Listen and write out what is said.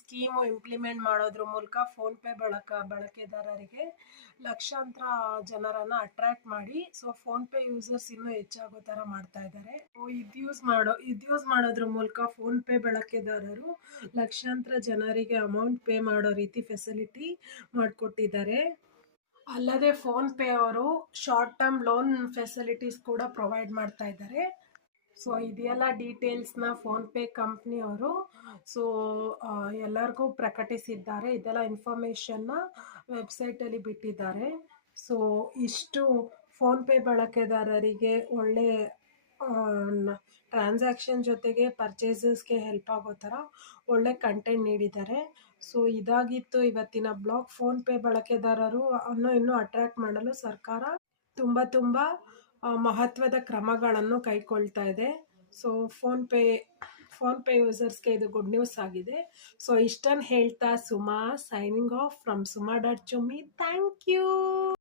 Scheme implement ಮಾಡೋದ್ರ ಮೂಲಕ PhonePe ಬಳಕೆದಾರರಿಗೆ ಲಕ್ಷಾಂತರ ಜನರನ್ನು ಅಟ್ರಾಕ್ಟ್ ಮಾಡಿ ಫೋನ್ಪೇ ಯೂಸರ್ಸ್ ಇನ್ನೂ ಹೆಚ್ಚಾಗೋ ಥರ ಮಾಡ್ತಾ ಇದ್ದಾರೆ. ಇದು ಯೂಸ್ ಮಾಡೋದ್ರ ಮೂಲಕ ಫೋನ್ಪೇ ಬಳಕೆದಾರರು ಲಕ್ಷಾಂತರ ಜನರಿಗೆ ಅಮೌಂಟ್ ಪೇ ಮಾಡೋ ರೀತಿ ಫೆಸಿಲಿಟಿ ಮಾಡಿಕೊಟ್ಟಿದ್ದಾರೆ. ಅಲ್ಲದೆ ಫೋನ್ಪೇ ಅವರು ಶಾರ್ಟ್ ಟರ್ಮ್ ಲೋನ್ ಫೆಸಿಲಿಟೀಸ್ ಕೂಡ ಪ್ರೊವೈಡ್ ಮಾಡ್ತಾ ಇದ್ದಾರೆ. ಇದೆಲ್ಲ ಡೀಟೇಲ್ಸ್ನ ಫೋನ್ಪೇ ಕಂಪ್ನಿಯವರು ಎಲ್ಲರಿಗೂ ಪ್ರಕಟಿಸಿದ್ದಾರೆ. ಇದೆಲ್ಲ ಇನ್ಫಾರ್ಮೇಷನ್ನ ವೆಬ್ಸೈಟಲ್ಲಿ ಬಿಟ್ಟಿದ್ದಾರೆ. ಇಷ್ಟು ಫೋನ್ಪೇ ಬಳಕೆದಾರರಿಗೆ ಒಳ್ಳೆ ಟ್ರಾನ್ಸಾಕ್ಷನ್ ಜೊತೆಗೆ ಪರ್ಚೇಸಸ್ಗೆ ಹೆಲ್ಪ್ ಆಗೋ ಥರ ಒಳ್ಳೆ ಕಂಟೆಂಟ್ ನೀಡಿದ್ದಾರೆ. ಇದಾಗಿತ್ತು ಇವತ್ತಿನ ಬ್ಲಾಗ್. ಫೋನ್ಪೇ ಬಳಕೆದಾರರು ಇನ್ನೂ ಅಟ್ರಾಕ್ಟ್ ಮಾಡಲು ಸರ್ಕಾರ ತುಂಬ ಮಹತ್ವದ ಕ್ರಮಗಳನ್ನು ಕೈಗೊಳ್ತಾ ಇದೆ. ಫೋನ್ಪೇ ಯೂಸರ್ಸ್ಗೆ ಇದು ಗುಡ್ ನ್ಯೂಸ್ ಆಗಿದೆ. ಇಷ್ಟನ್ನು ಹೇಳ್ತಾ ಸುಮಾ ಸೈನಿಂಗ್ ಆಫ್ ಫ್ರಮ್ ಸುಮಾ.ಚುಮ್ಮಿ. Thank you.